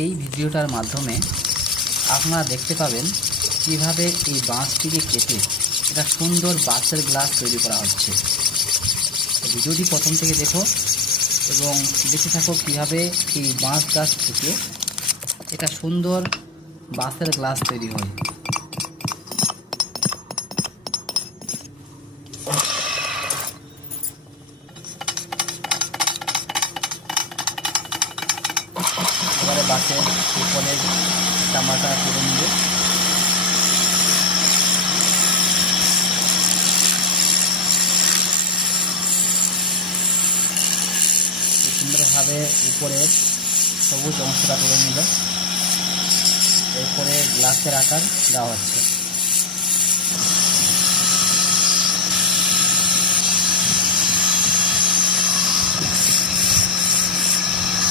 এই ভিডিওটার মাধ্যমে আপনারা দেখতে পাবেন কিভাবে এই বাঁশটিকে কেটে একটা সুন্দর বাঁশের গ্লাস তৈরি করা হচ্ছে। ভিডিওটি প্রথম থেকে দেখো এবং দেখতে থাকো কিভাবে এই বাঁশ গাছ থেকে একটা সুন্দর বাঁশের গ্লাস তৈরি হয়। এবারে বাঁশের উপরের চামড়াটা তুলে নিবে। সুন্দরভাবে উপরের সবুজ অংশটা তুলে নিল, এরপরে গ্লাসের আকার দেওয়া হচ্ছে।